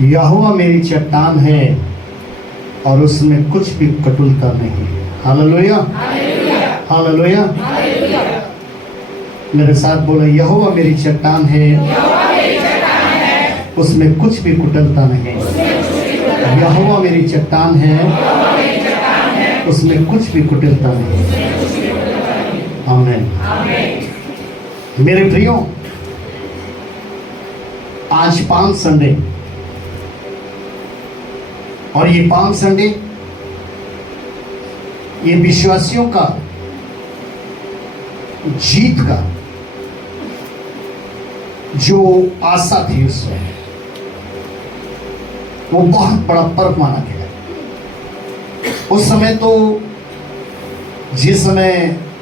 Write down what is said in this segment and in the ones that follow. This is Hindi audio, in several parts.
यहोवा मेरी चट्टान है और उसमें कुछ भी कटुलता नहीं। Hallelujah, hallelujah. मेरे साथ बोलो, यहोवा मेरी चट्टान है, उसमें कुछ भी कुटिलता नहीं। यहोवा मेरी चट्टान है, उसमें कुछ भी कुटिलता नहीं। आमीन। मेरे प्रियो, आज पाम संडे, और ये पाम संडे ये विश्वासियों का जीत का जो आशा थी उसमें, वो बहुत बड़ा पर्व माना गया। उस समय तो जिस समय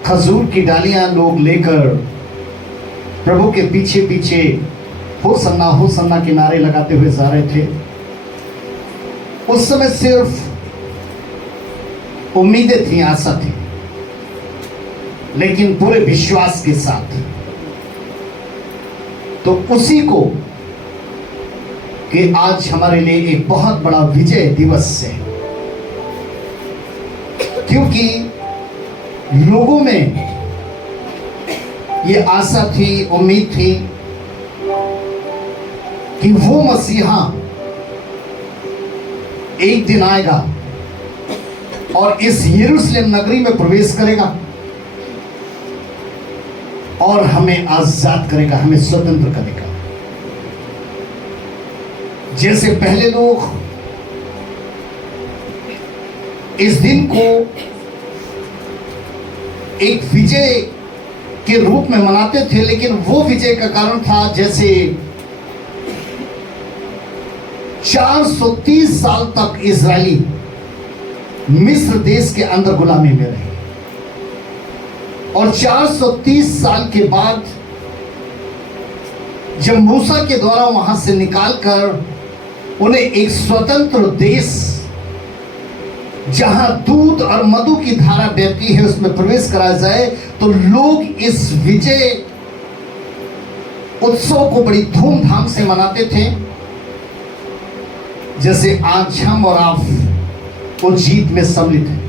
खजूर की डालियां लोग लेकर प्रभु के पीछे पीछे हो सन्ना के नारे लगाते हुए जा रहे थे, उस समय सिर्फ उम्मीदें थी, आशा थी, लेकिन पूरे विश्वास के साथ। तो उसी को कि आज हमारे लिए एक बहुत बड़ा विजय दिवस है, क्योंकि लोगों में ये आशा थी, उम्मीद थी कि वो मसीहा एक दिन आएगा और इस यरूशलेम नगरी में प्रवेश करेगा और हमें आजाद करेगा, हमें स्वतंत्र करेगा। जैसे पहले लोग इस दिन को एक विजय के रूप में मनाते थे, लेकिन वो विजय का कारण था जैसे 430 साल तक इजरायली मिस्र देश के अंदर गुलामी में रहे, और 430 साल के बाद जब मूसा के द्वारा वहां से निकालकर उन्हें एक स्वतंत्र देश, जहां दूध और मधु की धारा बहती है, उसमें प्रवेश कराया जाए, तो लोग इस विजय उत्सव को बड़ी धूमधाम से मनाते थे, जैसे आज हम और आप वो जीत में सम्मिलित हैं।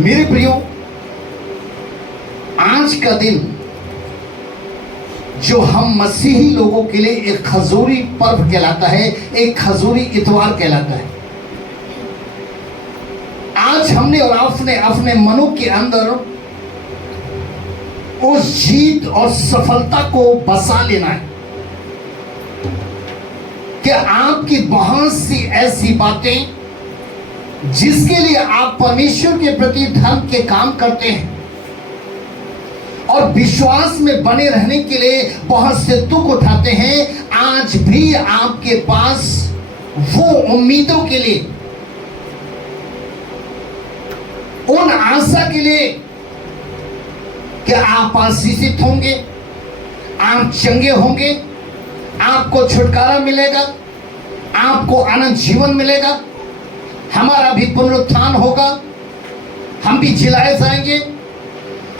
मेरे प्रियो, आज का दिन जो हम मसीही लोगों के लिए एक खजूरी पर्व कहलाता है, एक खजूरी इतवार कहलाता है। आज हमने और आपने अपने मनों के अंदर उस जीत और सफलता को बसा लेना है कि आपकी बहुत सी ऐसी बातें जिसके लिए आप परमेश्वर के प्रति धर्म के काम करते हैं और विश्वास में बने रहने के लिए बहुत से दुख उठाते हैं, आज भी आपके पास वो उम्मीदों के लिए, उन आशा के लिए कि आप आशीषित होंगे, आप चंगे होंगे, आपको छुटकारा मिलेगा, आपको अनंत जीवन मिलेगा, हमारा भी पुनरुत्थान होगा, हम भी जिलाए जाएंगे,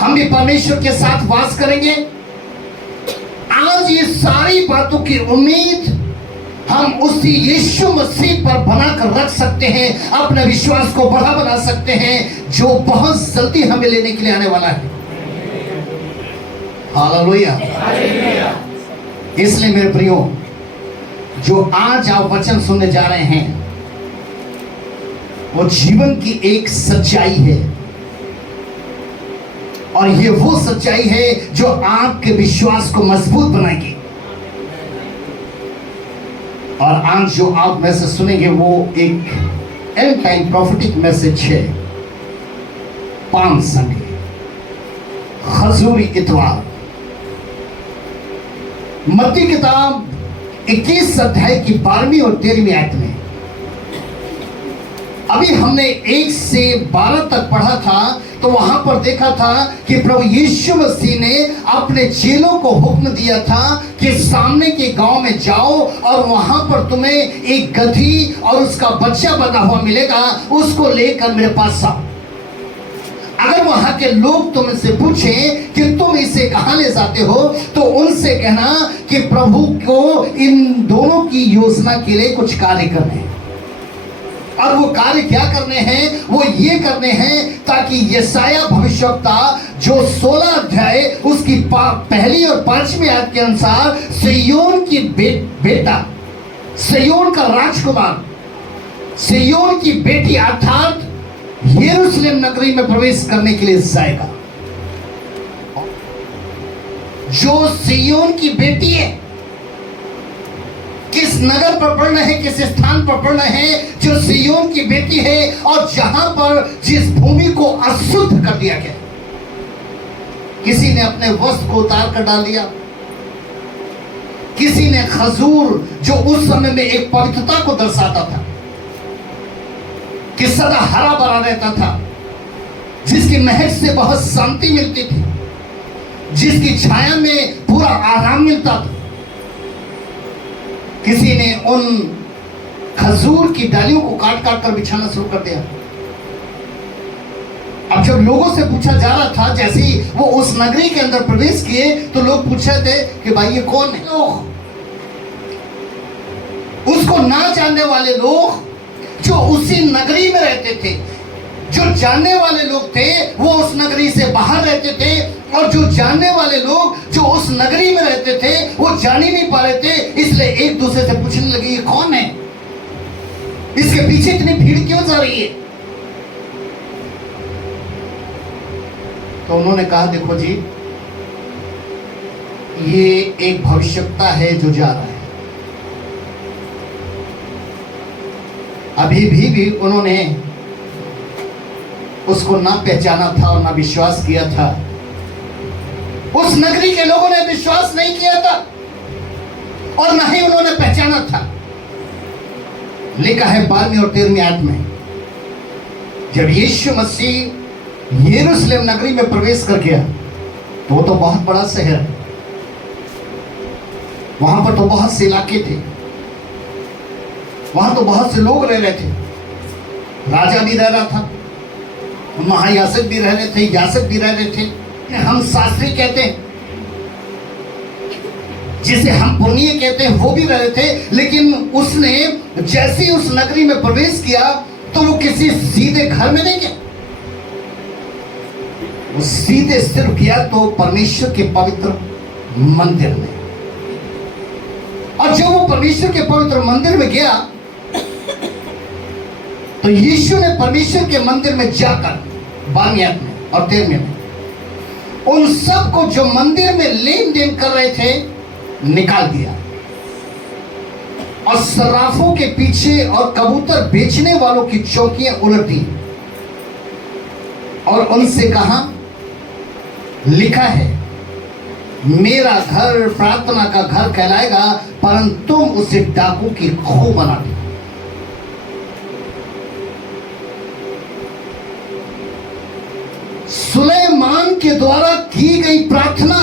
हम भी परमेश्वर के साथ वास करेंगे। आज ये सारी बातों की उम्मीद हम उसी यीशु मसीह पर बनाकर रख सकते हैं, अपने विश्वास को बना सकते हैं, जो बहुत जल्दी हमें लेने के लिए आने वाला है। हालेलुया। इसलिए मेरे प्रियो, जो आज आप वचन सुनने जा रहे हैं, वो जीवन की एक सच्चाई है, और ये वो सच्चाई है जो आपके विश्वास को मजबूत बनाएगी। और आज जो आप मैसेज सुनेंगे वो एक एंड टाइम प्रोफेटिक मैसेज है। पाम संडे, खजूरी इतवार, मत्ती किताब 21 अध्याय की 12वीं और 13वीं आयत में। अभी हमने 1 से 12 तक पढ़ा था, तो वहां पर देखा था कि प्रभु यीशु मसीह ने अपने चेलों को हुक्म दिया था कि सामने के गांव में जाओ और वहां पर तुम्हें एक गधी और उसका बच्चा बंधा हुआ मिलेगा, उसको लेकर मेरे पास आओ। अगर वहां के लोग तुमसे पूछें कि तुम इसे कहां ले जाते हो, तो उनसे कहना कि प्रभु को इन दोनों की योजना के लिए कुछ कार्य करने हैं। और वो कार्य क्या करने हैं? वो ये करने हैं ताकि यशायाह भविष्यवक्ता जो 16 अध्याय उसकी पहली और 5वीं आयत के अनुसार सिय्योन की बेटा, सिय्योन का राजकुमार, सिय्योन की बेटी अर्थात यरूशलेम नगरी में प्रवेश करने के लिए जाएगा। जो सिय्योन की बेटी है, किस नगर पर पढ़ना है, किस स्थान पर पढ़ना है? जो सिय्योन की बेटी है, और जहां पर जिस भूमि को अशुद्ध कर दिया गया, किसी ने अपने वस्त्र को उतार कर डाल दिया, किसी ने खजूर जो उस समय में एक पवित्रता को दर्शाता था, कि सदा हरा भरा रहता था, जिसकी महक से बहुत शांति मिलती थी, जिसकी छाया में पूरा आराम मिलता था, किसी ने उन खजूर की डालियों को काट काट कर बिछाना शुरू कर दिया। अब जब लोगों से पूछा जा रहा था, जैसे ही वो उस नगरी के अंदर प्रवेश किए, तो लोग पूछ रहे थे कि भाई ये कौन है? लोग उसको ना जानने वाले लोग जो उसी नगरी में रहते थे, जो जानने वाले लोग थे वो उस नगरी से बाहर रहते थे, और जो जानने वाले लोग जो उस नगरी में रहते थे वो जान ही नहीं पा रहे थे, इसलिए एक दूसरे से पूछने लगे ये कौन है, इसके पीछे इतनी भीड़ क्यों जा रही है? तो उन्होंने कहा देखो जी, ये एक भविष्यवक्ता है जो जा रहा है। अभी भी उन्होंने उसको ना पहचाना था और ना विश्वास किया था। उस नगरी के लोगों ने विश्वास नहीं किया था और ना ही उन्होंने पहचाना था। लिखा है 12वीं और 13वीं आयत में, जब यीशु मसीह यरूशलेम नगरी में प्रवेश कर गया, तो वो तो बहुत बड़ा शहर है, वहां पर तो बहुत से इलाके थे, वहां तो बहुत से लोग रह रहे थे, राजा भी रह रहा था, महायाजक भी रह रहे थे, याजक भी रह रहे थे, हम शास्त्री कहते हैं, जिसे हम पुण्य कहते हैं, वो भी रह रहे थे। लेकिन उसने जैसे ही उस नगरी में प्रवेश किया तो वो किसी सीधे घर में नहीं गया, वो सीधे सिर्फ गया तो परमेश्वर के पवित्र मंदिर में। और जब वो परमेश्वर के पवित्र मंदिर में गया तो यीशु ने परमेश्वर के मंदिर में जाकर 12वीं आयत में और 13वीं में उन सब को जो मंदिर में लेन देन कर रहे थे निकाल दिया, और सर्राफों के पीछे और कबूतर बेचने वालों की चौकियां उलट दी, और उनसे कहा, लिखा है मेरा घर प्रार्थना का घर कहलाएगा, परंतु तुम उसे डाकू की खो बना दी। सुलेमान के द्वारा की गई प्रार्थना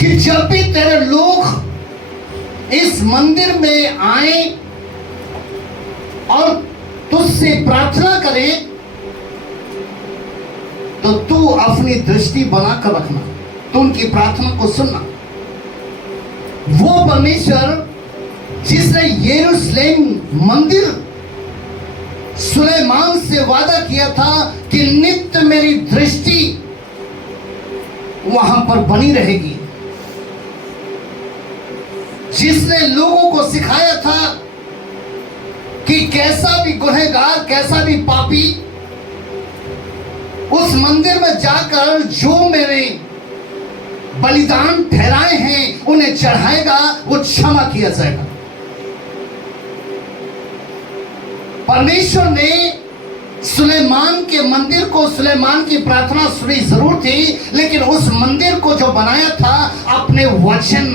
कि जब भी तेरे लोग इस मंदिर में आए और तुझसे प्रार्थना करें, तो तू अपनी दृष्टि बनाकर रखना, तू उनकी प्रार्थना को सुनना। वो परमेश्वर जिसने यरूशलेम मंदिर सुलेमान से वादा किया था कि नित्य मेरी दृष्टि वहां पर बनी रहेगी, जिसने लोगों को सिखाया था कि कैसा भी गुनहगार, कैसा भी पापी उस मंदिर में जाकर जो मेरे बलिदान ठहराए हैं उन्हें चढ़ाएगा, वो क्षमा किया जाएगा। परमेश्वर ने सुलेमान के मंदिर को, सुलेमान की प्रार्थना सुनी जरूर थी, लेकिन उस मंदिर को जो बनाया था अपने वचन,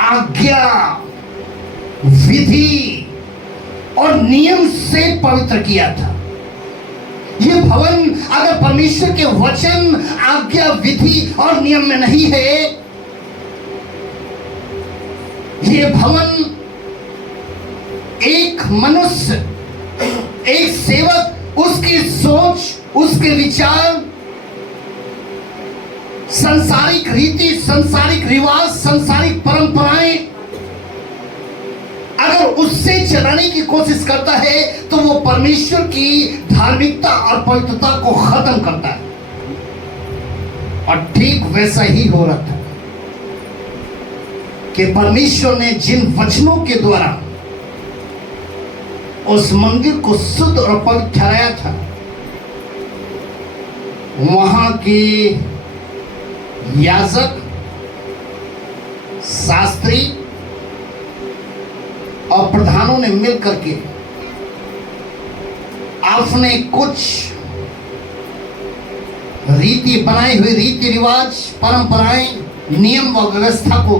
आज्ञा, विधि और नियम से पवित्र किया था। ये भवन अगर परमेश्वर के वचन, आज्ञा, विधि और नियम में नहीं है, ये भवन एक मनुष्य, एक सेवक उसकी सोच, उसके विचार, संसारिक रीति, संसारिक रिवाज, संसारिक परंपराएं अगर उससे चलाने की कोशिश करता है तो वो परमेश्वर की धार्मिकता और पवित्रता को खत्म करता है। और ठीक वैसा ही हो रहा था कि परमेश्वर ने जिन वचनों के द्वारा उस मंदिर को शुद्ध और पवित्र ठहराया था, वहां के याजक, शास्त्री और प्रधानों ने मिलकर के आपने कुछ रीति बनाई हुई, रीति रिवाज, परंपराएं, नियम व व्यवस्था को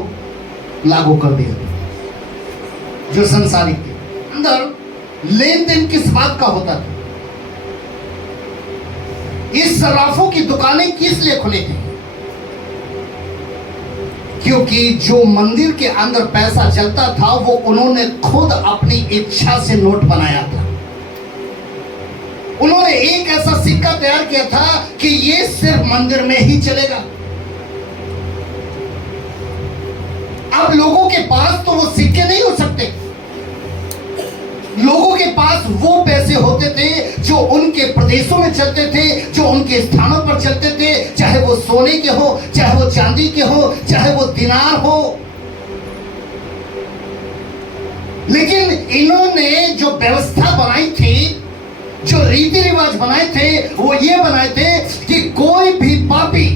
लागू कर दिया, जो संसारिक के अंदर लेन देन किस बात का होता था। इस सर्राफों की दुकानें किस लिए खुली थी? क्योंकि जो मंदिर के अंदर पैसा चलता था वो उन्होंने खुद अपनी इच्छा से नोट बनाया था। उन्होंने एक ऐसा सिक्का तैयार किया था कि ये सिर्फ मंदिर में ही चलेगा। अब लोगों के पास तो वो सिक्के नहीं हो सकते। लोगों के पास वो पैसे होते थे जो उनके प्रदेशों में चलते थे, जो उनके स्थानों पर चलते थे, चाहे वो सोने के हो, चाहे वो चांदी के हो, चाहे वो दिनार हो। लेकिन इन्होंने जो व्यवस्था बनाई थी, जो रीति रिवाज बनाए थे, वो ये बनाए थे कि कोई भी पापी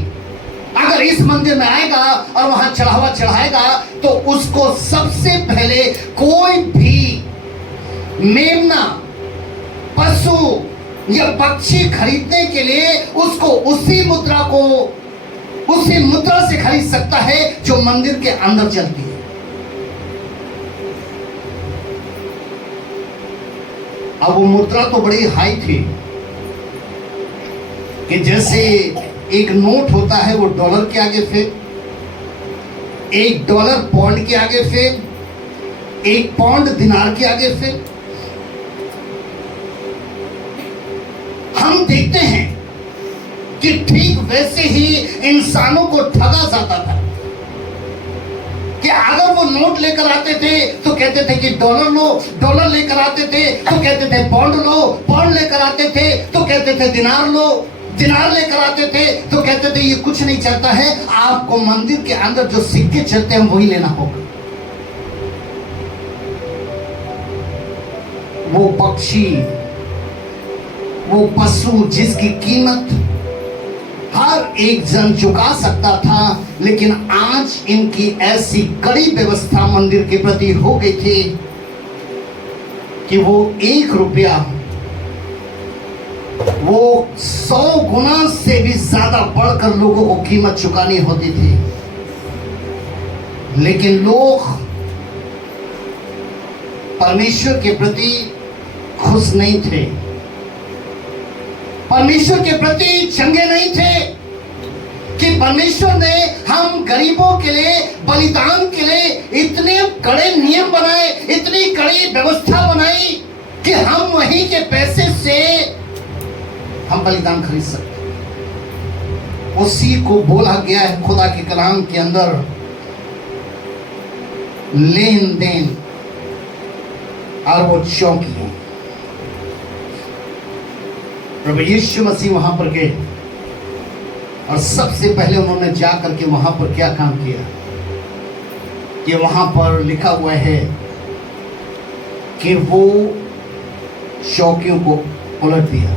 अगर इस मंदिर में आएगा और वहां चढ़ावा चढ़ाएगा तो उसको सबसे पहले कोई भी मेमना, पशु या पक्षी खरीदने के लिए उसको उसी मुद्रा से खरीद सकता है जो मंदिर के अंदर चलती है। अब वो मुद्रा तो बड़ी हाई थी कि जैसे एक नोट होता है वो डॉलर के आगे फेंक, $1 पौंड के आगे फेंक, 1 पौंड दिनार के आगे फेंक। हम देखते हैं कि ठीक वैसे ही इंसानों को ठगा जाता था कि अगर वो नोट लेकर आते थे तो कहते थे कि डॉलर लो, डॉलर लेकर आते थे तो कहते थे पौंड लो, पौंड लेकर आते थे तो कहते थे दिनार लो, दिनार लेकर आते थे तो कहते थे ये कुछ नहीं चलता है, आपको मंदिर के अंदर जो सिक्के चलते हैं वही लेना होगा। वो पक्षी, वो पशु जिसकी कीमत हर एक जन चुका सकता था, लेकिन आज इनकी ऐसी कड़ी व्यवस्था मंदिर के प्रति हो गई थी कि वो 1 रुपया वो 100 गुना से भी ज्यादा बढ़कर लोगों को कीमत चुकानी होती थी। लेकिन लोग परमेश्वर के प्रति खुश नहीं थे, परमेश्वर के प्रति चंगे नहीं थे कि परमेश्वर ने हम गरीबों के लिए, बलिदान के लिए इतने कड़े नियम बनाए, इतनी कड़ी व्यवस्था बनाई कि हम वहीं के पैसे से हम बलिदान खरीद सकते। उसी को बोला गया है खुदा के कलाम के अंदर, लेन देन और वो चौकियां। प्रभु यीशु मसीह वहां पर गए और सबसे पहले उन्होंने जाकर के वहां पर क्या काम किया कि वहां पर लिखा हुआ है कि वो चौकियों को उलट दिया,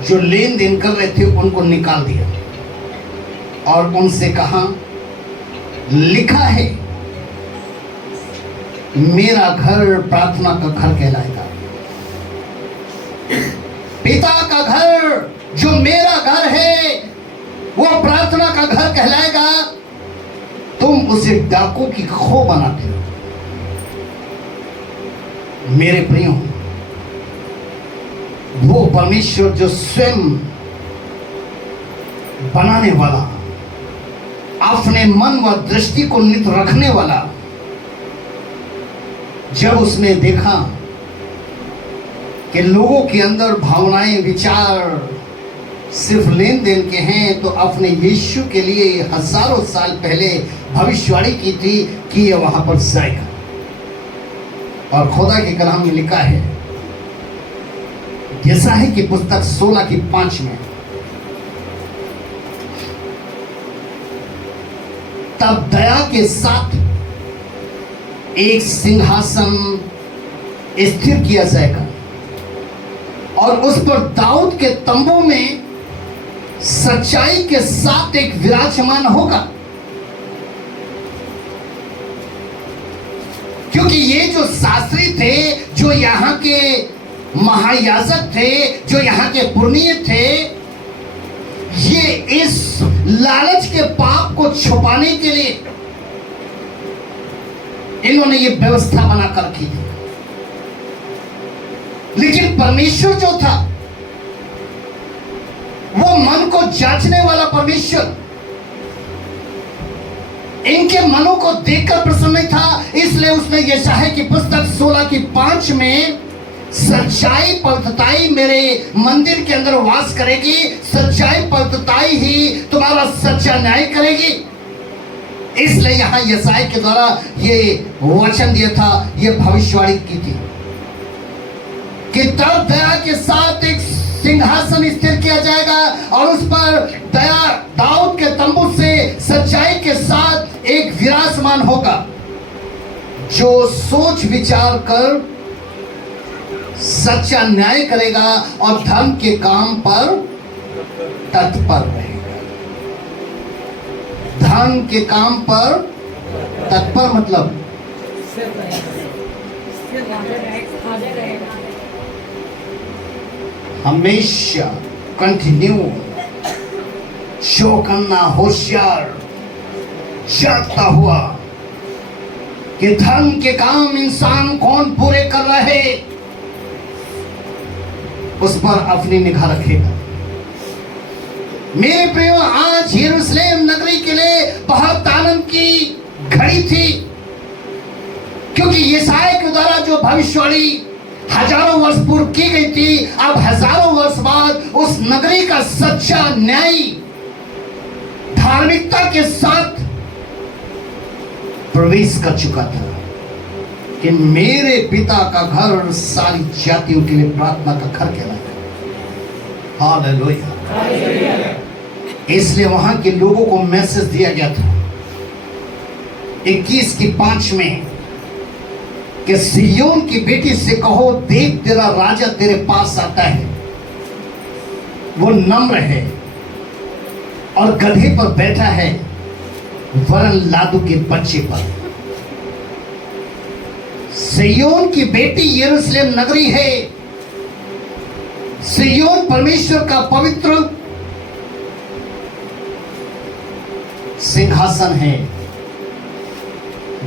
जो लेन देन कर रहे थे उनको निकाल दिया और उनसे कहा, लिखा है मेरा घर प्रार्थना का घर कहलाएगा। पिता का घर जो मेरा घर है वो प्रार्थना का घर कहलाएगा। तुम उसे डाकू की खो बनाते हो। मेरे प्रियो, वो परमेश्वर जो स्वयं बनाने वाला, अपने मन व दृष्टि को नित रखने वाला, जब उसने देखा कि लोगों के अंदर भावनाएं, विचार सिर्फ लेन देन के हैं, तो अपने यीशु के लिए हजारों साल पहले भविष्यवाणी की थी कि ये वहां पर जाएगा। और खुदा के कलाम में लिखा है, यशायाह की पुस्तक 16:5 में, तब दया के साथ एक सिंहासन स्थिर किया जाएगा और उस पर दाऊद के तंबू में सच्चाई के साथ एक विराजमान होगा। क्योंकि ये जो शास्त्री थे, जो यहाँ के महायाजक थे, जो यहाँ के पुरनिय थे, ये इस लालच के पाप को छुपाने के लिए इन्होंने ये व्यवस्था बनाकर रखी थी। लेकिन परमेश्वर जो था वो मन को जांचने वाला परमेश्वर इनके मनों को देखकर प्रसन्न था, इसलिए उसने यशायाह की पुस्तक 16:5 में सच्चाई पवित्रताई मेरे मंदिर के अंदर वास करेगी, सच्चाई पवित्रताई ही तुम्हारा सच्चा न्याय करेगी। इसलिए यहां यशायाह के द्वारा ये वचन दिया था, ये भविष्यवाणी की थी कि तब दया के साथ एक सिंहासन स्थिर किया जाएगा और उस पर दया दाऊद के तंबू से सच्चाई के साथ एक विराजमान होगा, जो सोच विचार कर सच्चा न्याय करेगा और धर्म के काम पर तत्पर रहेगा। धर्म के काम पर तत्पर मतलब हमेशा कंटिन्यू शो करना, होशियार जागता हुआ कि धर्म के काम इंसान कौन पूरे कर रहे, उस पर अपनी निगाह रखेगा। मेरे प्रियो, आज यरूशलेम नगरी के लिए बहुत आनंद की घड़ी थी, क्योंकि यशायाह के द्वारा जो भविष्यवाणी हजारों वर्ष पूर्व की गई थी, अब हजारों वर्ष बाद उस नगरी का सच्चा न्याय धार्मिकता के साथ प्रवेश कर चुका था कि मेरे पिता का घर सारी जातियों के लिए प्रार्थना का घर कहलाएगा। हालेलुया। इसलिए वहां के लोगों को मैसेज दिया गया था 21:5 में कि सिय्योन की बेटी से कहो, देख तेरा राजा तेरे पास आता है, वो नम्र है और गधे पर बैठा है, वरन लादू के बच्चे पर। सिय्योन की बेटी यरूशलेम नगरी है। सिय्योन परमेश्वर का पवित्र सिंहासन है,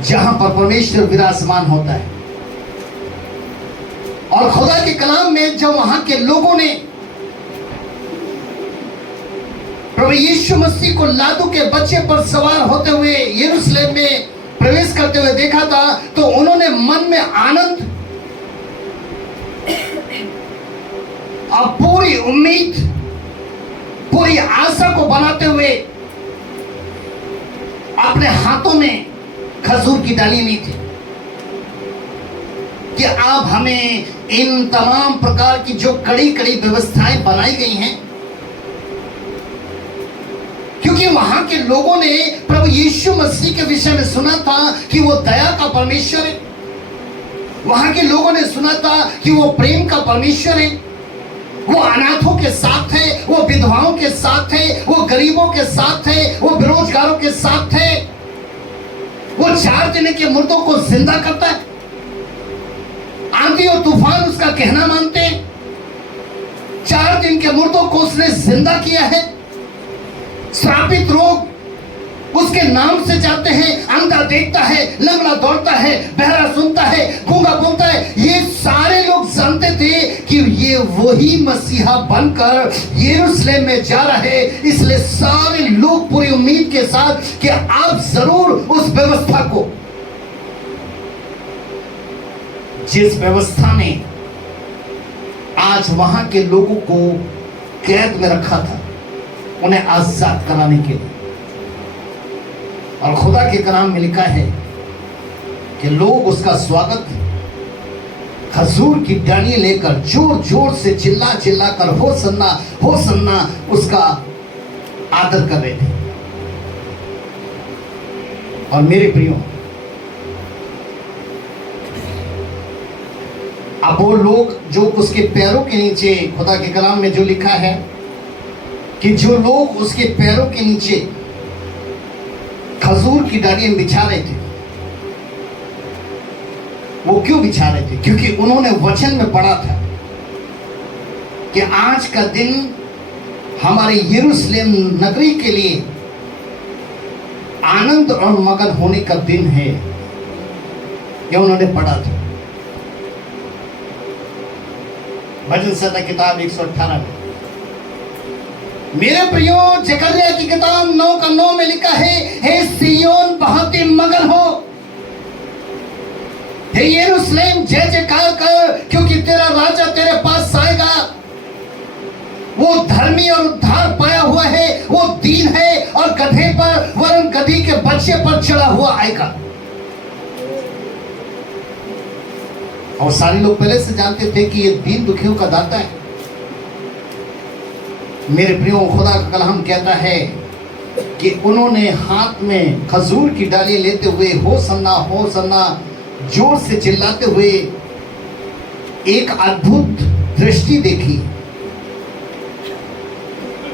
जहां पर परमेश्वर विराजमान होता है। और खुदा के कलाम में जब वहां के लोगों ने प्रभु यीशु मसीह को लादू के बच्चे पर सवार होते हुए यरूशलेम में प्रवेश करते हुए देखा था, तो उन्होंने मन में आनंद और पूरी उम्मीद, पूरी आशा को बनाते हुए अपने हाथों में खजूर की डाली ली थी कि अब हमें इन तमाम प्रकार की जो कड़ी कड़ी व्यवस्थाएं बनाई गई हैं, क्योंकि वहां के लोगों ने प्रभु यीशु मसीह के विषय में सुना था कि वो दया का परमेश्वर है। वहां के लोगों ने सुना था कि वो प्रेम का परमेश्वर है, वो अनाथों के साथ है, वो विधवाओं के साथ है, वो गरीबों के साथ है, वो बेरोजगारों के साथ है, वो 4 दिन के मुर्दों को जिंदा करता है। आंधी और तूफान उसका कहना मानते हैं। 4 दिन के मुर्दों को उसने जिंदा किया है। श्रापित रोग उसके नाम से जाते हैं। अंधा देखता है, लंगड़ा दौड़ता है, बहरा सुनता है, गूंगा बोलता है। ये सारे लोग जानते थे कि ये वही मसीहा बनकर यरूशलेम में जा रहे। इसलिए सारे लोग पूरी उम्मीद के साथ कि आप जरूर उस व्यवस्था को, जिस व्यवस्था ने आज वहां के लोगों को कैद में रखा था, उन्हें आजाद कराने के लिए। और खुदा के कलाम में लिखा है कि लोग उसका स्वागत खजूर की डाली लेकर जोर जोर से चिल्ला चिल्ला कर होसन्ना होसन्ना उसका आदर कर रहे थे। और मेरे प्रियो, अब वो लोग जो उसके पैरों के नीचे, खुदा के कलाम में जो लिखा है कि जो लोग उसके पैरों के नीचे खजूर की डालियां बिछा रहे थे, वो क्यों बिछा रहे थे? क्योंकि उन्होंने वचन में पढ़ा था कि आज का दिन हमारे यरूशलेम नगरी के लिए आनंद और मगन होने का दिन है। ये उन्होंने पढ़ा था भजन संहिता किताब 118 में। मेरे प्रियो, जकरिया की किताब 9:9 में लिखा है, हे सिय्योन बहुत ही मगन हो, हे यरूशलेम जय जयकार कर, क्योंकि तेरा राजा तेरे पास आएगा। वो धर्मी और उद्धार पाया हुआ है, वो दीन है और गधे पर वरन गधी के बच्चे पर चढ़ा हुआ आएगा। और सारे लोग पहले से जानते थे कि ये दीन दुखियों का दाता है। मेरे प्रियो, खुदा का कलाम कहता है कि उन्होंने हाथ में खजूर की डाली लेते हुए होसन्ना जोर से चिल्लाते हुए एक अद्भुत दृष्टि देखी।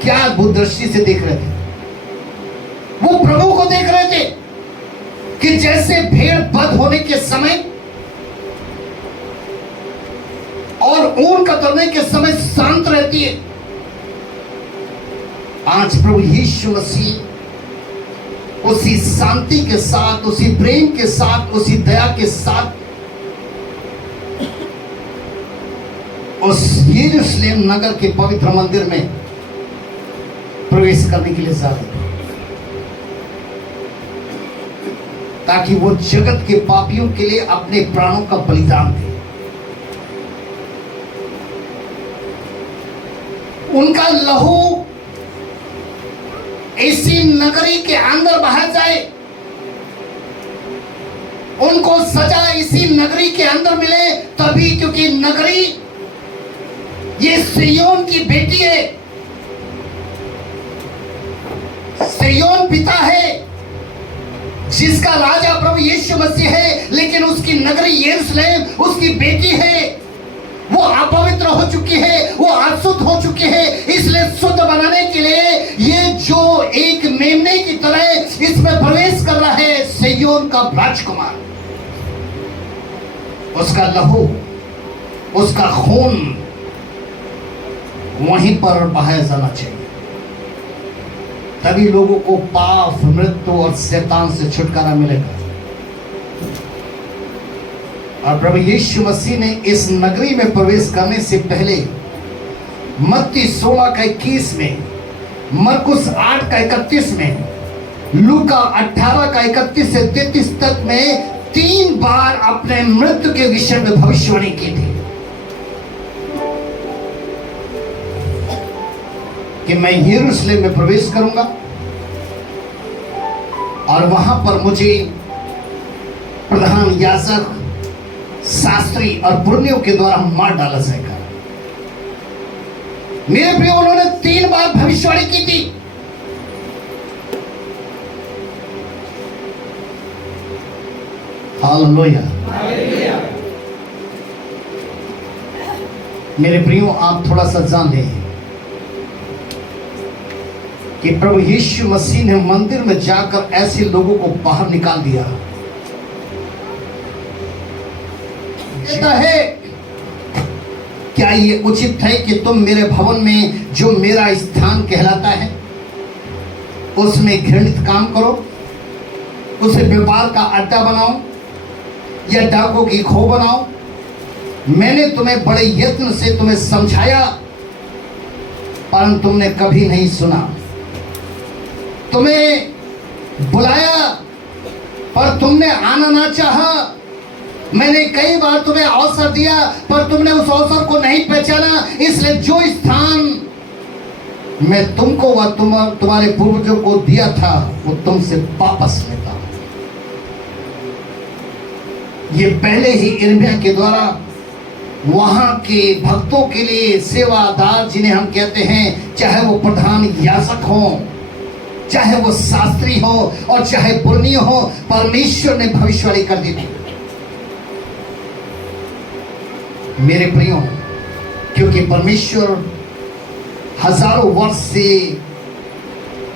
क्या अद्भुत दृष्टि से देख रहे थे? वो प्रभु को देख रहे थे कि जैसे भेड़ बध होने के समय और ऊन कतरने के समय शांत रहती है, आज प्रभु यीशु मसीह उसी शांति के साथ, उसी प्रेम के साथ, उसी दया के साथ उस यरूशलेम नगर के पवित्र मंदिर में प्रवेश करने के लिए जा रहे थे, ताकि वो जगत के पापियों के लिए अपने प्राणों का बलिदान दे। उनका लहू इसी नगरी के अंदर बहा जाए, उनको सजा इसी नगरी के अंदर मिले तभी, क्योंकि नगरी ये सिय्योन की बेटी है, सिय्योन पिता है जिसका राजा प्रभु यीशु मसीह है, लेकिन उसकी नगरी यरूशलेम उसकी बेटी है। वो अपवित्र हो चुकी है, वो अशुद्ध हो चुकी है, इसलिए शुद्ध बनाने के लिए ये जो एक मेमने की तरह इसमें प्रवेश कर रहा है सिय्योन का राजकुमार, उसका लहू, उसका खून वहीं पर बहाया जाना चाहिए, तभी लोगों को पाप, मृत्यु और शैतान से छुटकारा मिलेगा। और प्रभु यीशु मसीह ने इस नगरी में प्रवेश करने से पहले मत्ती 16:21 में, मरकुस 8:31 में, लूका 18:31 से 33 तक में 3 बार अपने मृत्यु के विषय में भविष्यवाणी की थी कि मैं यरूशलेम में प्रवेश करूंगा और वहां पर मुझे प्रधान याजक, शास्त्री और पुरनियों के द्वारा मार डाला जाएगा। मेरे प्रिय, उन्होंने 3 बार भविष्यवाणी की थी। हालेलुया। मेरे प्रियो, आप थोड़ा सा जान लें कि प्रभु यीशु मसीह ने मंदिर में जाकर ऐसे लोगों को बाहर निकाल दिया है। क्या ये उचित है कि तुम मेरे भवन में, जो मेरा स्थान कहलाता है, उसमें घृणित काम करो, उसे व्यापार का अड्डा बनाओ या डाकों की खो बनाओ? मैंने तुम्हें बड़े यत्न से तुम्हें समझाया, परंतु तुमने कभी नहीं सुना। तुम्हें बुलाया पर तुमने आना ना चाहा। मैंने कई बार तुम्हें अवसर दिया पर तुमने उस अवसर को नहीं पहचाना, इसलिए जो स्थान मैं तुमको व तुम्हारे पूर्वजों को दिया था वो तुमसे वापस लेता हूं। ये पहले ही यिर्मयाह के द्वारा वहां के भक्तों के लिए सेवादार, जिन्हें हम कहते हैं, चाहे वो प्रधान याजक हो, चाहे वो शास्त्री हो और चाहे पुरनिय हो, परमेश्वर ने भविष्यवाणी कर दी थी। मेरे प्रियो, क्योंकि परमेश्वर हजारों वर्ष से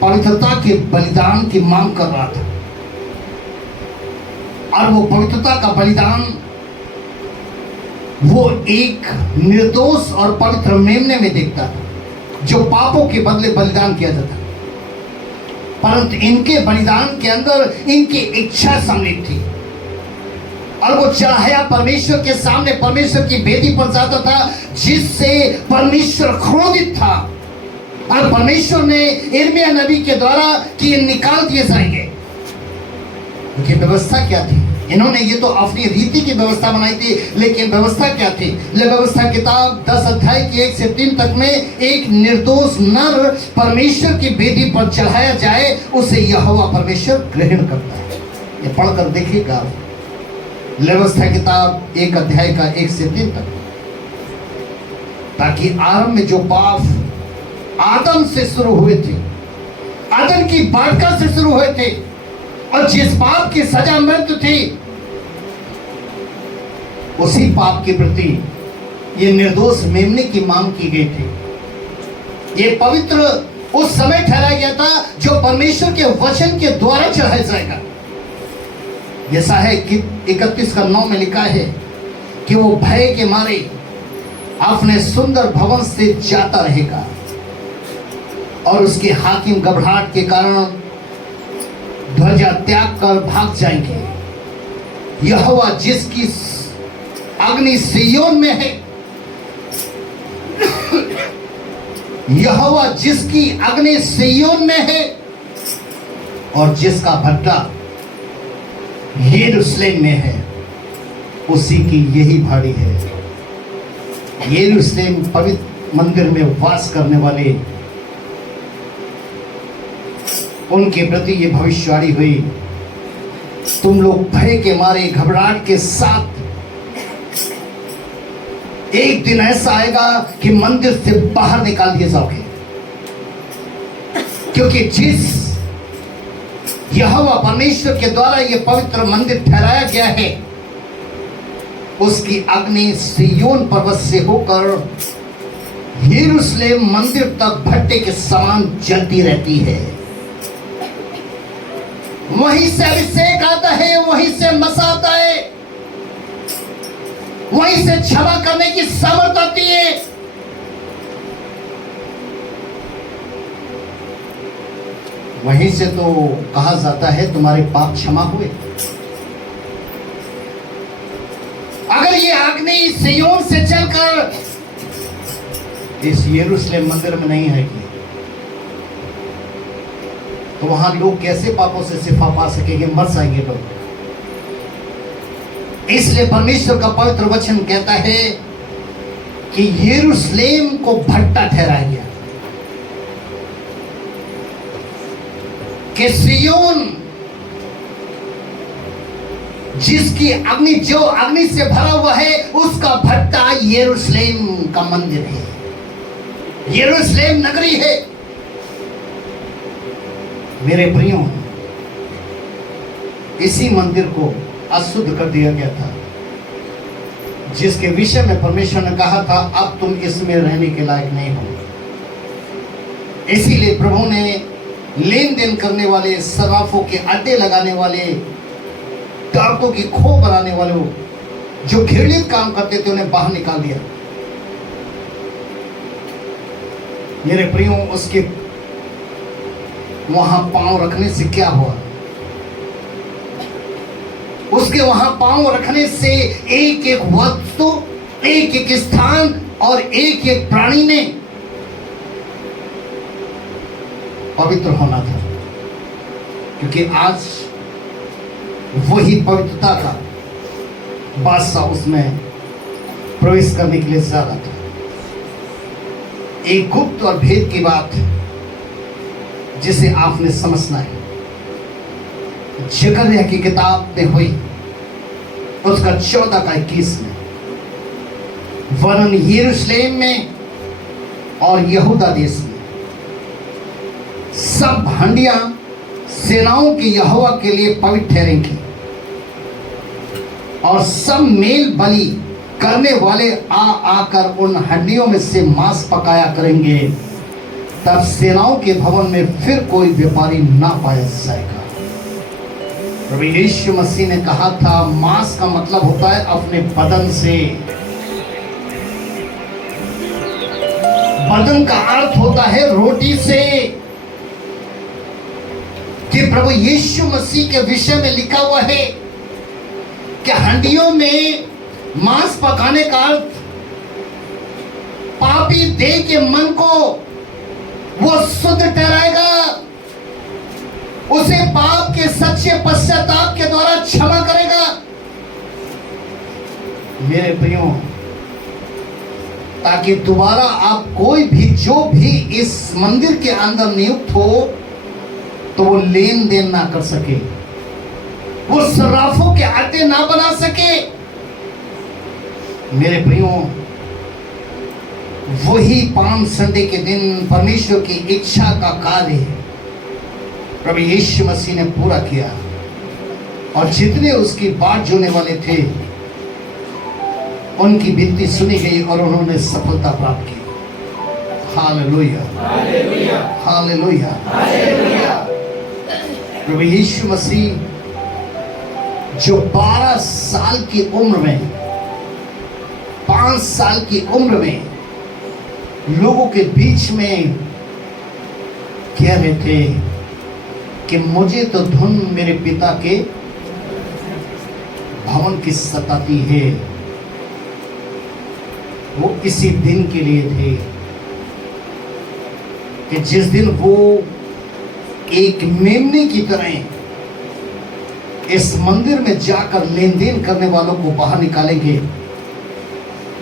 पवित्रता के बलिदान की मांग कर रहा था और वो पवित्रता का बलिदान वो एक निर्दोष और पवित्र मेमने में देखता था जो पापों के बदले बलिदान किया जाता। परंतु इनके बलिदान के अंदर इनकी इच्छा सम्मिलित थी और वो चढ़ाया परमेश्वर के सामने, परमेश्वर की वेदी पर जाता था, जिससे परमेश्वर क्रोधित था और परमेश्वर ने यिर्मयाह नबी के द्वारा कि ये निकाल दिए जाएंगे। उनकी व्यवस्था क्या थी? इन्होंने ये तो अपनी रीति की व्यवस्था बनाई थी, लेकिन व्यवस्था क्या थी? व्यवस्था किताब 10 अध्याय की 1 से 3 तक में एक निर्दोष नर परमेश्वर की वेदी पर चढ़ाया जाए, उसे यहोवा परमेश्वर ग्रहण करता है। ये पढ़कर देखिएगा, व्यवस्था किताब 1 अध्याय का 1 से 3 तक, ताकि आरंभ में जो पाप आदम से शुरू हुए थे, आदम की बालिका से शुरू हुए थे और जिस पाप की सजा मृत्यु थी, उसी पाप के प्रति ये निर्दोष मेमने की मांग की गई थी। ये पवित्र उस समय ठहराया गया था जो परमेश्वर के वचन के द्वारा चढ़ाया जाएगा। जैसा है कि 31:9 में लिखा है कि वो भय के मारे अपने सुंदर भवन से जाता रहेगा और उसके हाकिम घबराहट के कारण ध्वजा त्याग कर भाग जाएंगे। यहोवा जिसकी अग्नि सिय्योन में है, यहोवा जिसकी अग्नि सिय्योन में है और जिसका भट्टा यरूशलेम में है, उसी की यही भाड़ी है। यरूशलेम पवित्र मंदिर में वास करने वाले उनके प्रति ये भविष्यवाणी हुई, तुम लोग भय के मारे घबराहट के साथ, एक दिन ऐसा आएगा कि मंदिर से बाहर निकाल दिए जाओगे, क्योंकि जिस यहोवा परमेश्वर के द्वारा ये पवित्र मंदिर ठहराया गया है, उसकी अग्नि सिय्योन पर्वत से होकर यरूशलेम मंदिर तक भट्टे के समान जलती रहती है। वहीं से अभिषेक आता है, वहीं से मसा आता है, वहीं से क्षमा करने की सामर्थ आती है। वहीं से तो कहा जाता है तुम्हारे पाप क्षमा हुए। अगर ये अग्नि सिय्योन से चलकर इस यरूशलेम मंदिर में नहीं आएगी तो वहां लोग कैसे पापों से शिफा पा सकेंगे? मर जाएंगे लोग। इसलिए परमेश्वर का पवित्र वचन कहता है कि यरूशलेम को भट्टा ठहराया गया, कि सिय्योन जिसकी अग्नि, जो अग्नि से भरा हुआ है, उसका भट्टा यरूशलेम का मंदिर है, यरूशलेम नगरी है। मेरे प्रियो, इसी मंदिर को अशुद्ध कर दिया गया था, जिसके विषय में परमेश्वर ने कहा था अब तुम इसमें रहने के लायक नहीं हो। इसीलिए प्रभु ने लेन देन करने वाले, सराफों के अड्डे लगाने वाले, डाकुओं की खो बनाने वाले, जो घृणित काम करते थे, उन्हें बाहर निकाल दिया। मेरे प्रियो, उसके वहां पांव रखने से क्या हुआ? उसके वहां पांव रखने से एक एक वस्तु, एक एक स्थान और एक एक प्राणी ने पवित्र होना था, क्योंकि आज वही पवित्रता का बादशाह उसमें प्रवेश करने के लिए जा रहा था। एक गुप्त और भेद की बात जिसे आपने समझना है, जकरयाह की किताब में हुई, उसका 14 का 21 में, वरन यरूशलेम में और यहूदा देश में सब हंडियां सेनाओं के यहोवा के लिए पवित्र ठहरेंगी और सब मेल बलि करने वाले आकर उन हड्डियों में से मांस पकाया करेंगे। तब सेनाओं के भवन में फिर कोई व्यापारी ना पाया जाएगा। प्रभु यीशु मसीह ने कहा था, मांस का मतलब होता है अपने बदन से। बदन का अर्थ होता है रोटी से। कि प्रभु यीशु मसीह के विषय में लिखा हुआ है कि हंडियों में मांस पकाने का अर्थ पापी देह के मन को वो शुद्ध ठहराएगा, उसे पाप के सच्चे पश्चाताप के द्वारा क्षमा करेगा। मेरे प्रियो, ताकि दोबारा आप कोई भी जो भी इस मंदिर के अंदर नियुक्त हो तो वो लेन देन ना कर सके, वो सर्राफों के आटे ना बना सके। मेरे प्रियो, वही पाम संडे के दिन परमेश्वर की इच्छा का कार्य प्रभु यीशु मसीह ने पूरा किया और जितने उसकी बाट जोने वाले थे उनकी विनती सुनी गई और उन्होंने सफलता प्राप्त की। Hallelujah, hallelujah, hallelujah, hallelujah. प्रभु यीशु मसीह जो 12 साल की उम्र में, 5 साल की उम्र में लोगों के बीच में कह रहे थे कि मुझे तो धुन मेरे पिता के भवन की सताती है, वो इसी दिन के लिए थे कि जिस दिन वो एक मेमने की तरह इस मंदिर में जाकर लेन देन करने वालों को बाहर निकालेंगे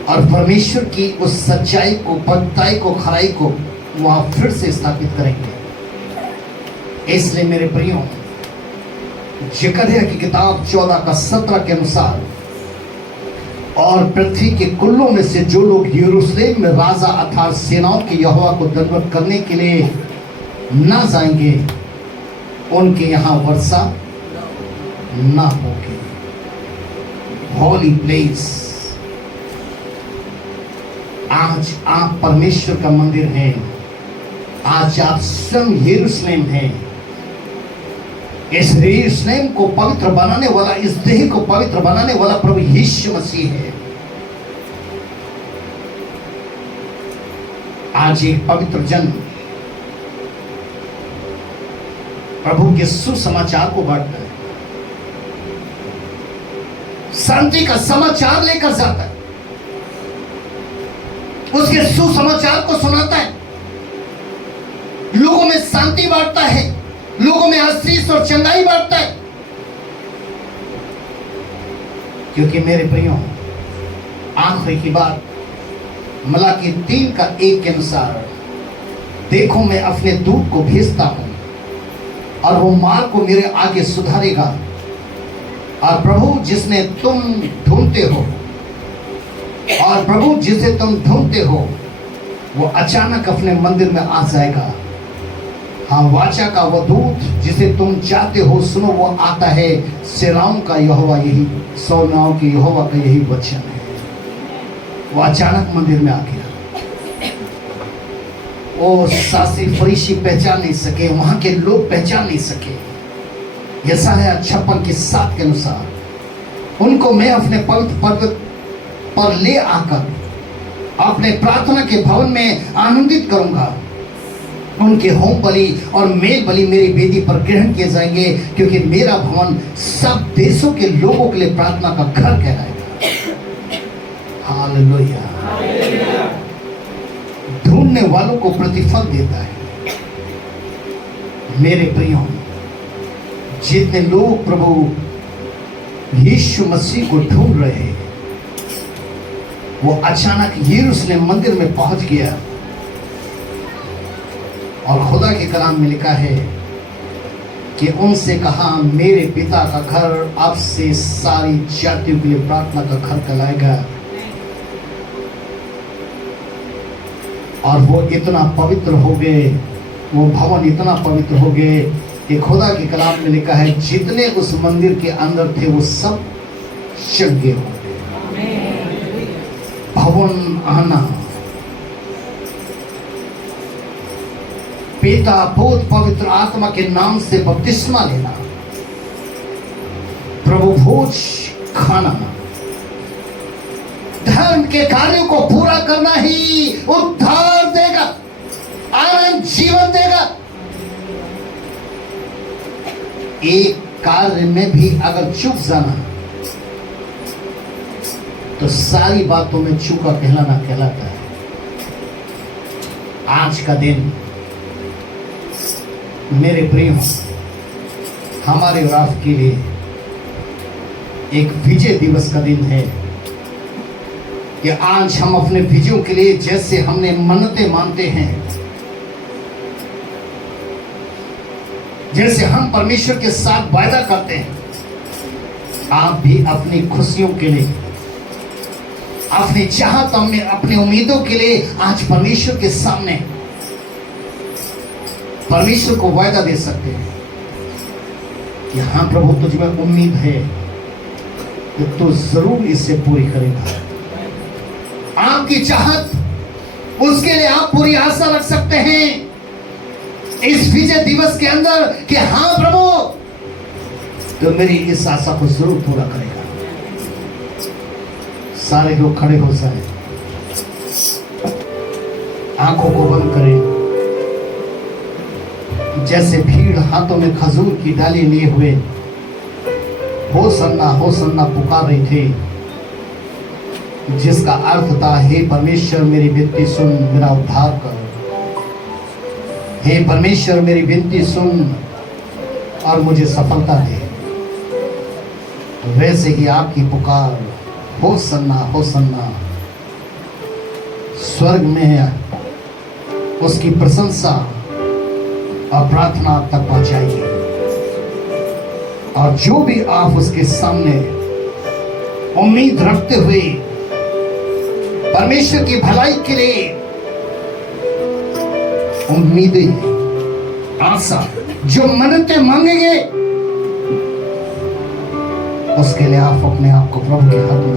और परमेश्वर की उस सच्चाई को, पवित्रता को, खराई को वहां फिर से स्थापित करेंगे। इसलिए मेरे प्रियो, जकरयाह की किताब 14 का 17 के अनुसार, और पृथ्वी के कुल्लों में से जो लोग यरूशलेम में राजा अर्थात सेनाओं के यहोवा को दंडवत करने के लिए ना जाएंगे, उनके यहां वर्षा ना होगी। होली प्लेस, आज आप परमेश्वर का मंदिर हैं, आज आप स्वयं यरूशलेम हैं। इस यरूशलेम को पवित्र बनाने वाला, इस देह को पवित्र बनाने वाला प्रभु यीशु मसीह है। आज एक पवित्र जन प्रभु के सुसमाचार को बांटता है, शांति का समाचार लेकर जाता है, उसके सुसमाचार को सुनाता है, लोगों में शांति बांटता है, लोगों में आशीष और चंगाई बांटता है। क्योंकि मेरे प्रियो, आखिरी की बात मलाकी 3 का 1 के अनुसार, देखो मैं अपने दूत को भेजता हूं और वो मार्ग को मेरे आगे सुधारेगा, और प्रभु जिसने तुम ढूंढते हो, और प्रभु जिसे तुम ढूंढते हो वो अचानक अपने मंदिर में आ जाएगा। हाँ, वाचा का वो दूत जिसे तुम चाहते हो, सुनो वो आता है। सेनाओं का यहोवा, यही सेनाओं के यहोवा का यही वचन है। वो अचानक मंदिर में आ गया। वो शास्त्री फरीसी पहचान नहीं सके, वहां के लोग पहचान नहीं सके। यशायाह 56 के 7 के अनुसार, उनको मैं अपने पवित्र पर्वत पर ले आकर अपने प्रार्थना के भवन में आनंदित करूंगा। उनके होम बलि और मेल बलि मेरी वेदी पर ग्रहण किए जाएंगे, क्योंकि मेरा भवन सब देशों के लोगों के लिए प्रार्थना का घर कहलाएगा। हालेलुया। ढूंढने वालों को प्रतिफल देता है। मेरे प्रियो, जितने लोग प्रभु यीशु मसीह को ढूंढ रहे हैं, वो अचानक यरूशलेम मंदिर में पहुंच गया और खुदा के कलाम में लिखा है कि उनसे कहा, मेरे पिता का घर अब से सारी जातियों के लिए प्रार्थना का घर कहलाएगा। और वो इतना पवित्र हो गए, वो भवन इतना पवित्र हो गए कि खुदा के कलाम में लिखा है जितने उस मंदिर के अंदर थे वो सब यज्ञ हो गए। भवन आना, पिता भूत पवित्र आत्मा के नाम से बपतिस्मा लेना, प्रभु भोज खाना, धर्म के कार्यों को पूरा करना ही उद्धार देगा, आनंद जीवन देगा। एक कार्य में भी अगर चूक जाना तो सारी बातों में चूका कहलाना कहलाता है। आज का दिन मेरे प्रिय हमारे और आपके लिए एक विजय दिवस का दिन है कि आज हम अपने विजयों के लिए जैसे हमने मन्नतें मानते हैं, जैसे हम परमेश्वर के साथ वायदा करते हैं, आप भी अपनी खुशियों के लिए, अपनी चाहत में, अपनी उम्मीदों के लिए आज परमेश्वर के सामने परमेश्वर को वायदा दे सकते हैं कि हाँ प्रभु, तुझ में उम्मीद है कि तू जरूर इसे पूरी करेगा। आपकी चाहत, उसके लिए आप पूरी आशा रख सकते हैं इस विजय दिवस के अंदर कि हाँ प्रभु, तो मेरी इस आशा को जरूर पूरा करेगा। सारे लोग खड़े हो जाए, आंखों को बंद करें। जैसे भीड़ हाथों में खजूर की डाली लिए हुए हो सन्ना पुकार रही थी, जिसका अर्थ था, हे परमेश्वर मेरी विनती सुन, मेरा उद्धार कर। हे परमेश्वर मेरी विनती सुन और मुझे सफलता दे। वैसे ही आपकी पुकार हो सन्ना स्वर्ग में है, उसकी प्रशंसा और प्रार्थना तक पहुंचाइए। और जो भी आप उसके सामने उम्मीद रखते हुए परमेश्वर की भलाई के लिए उम्मीदें, आशा, जो मन्नतें मांगेंगे, उसके लिए आप अपने आप को प्रभु के हाथ में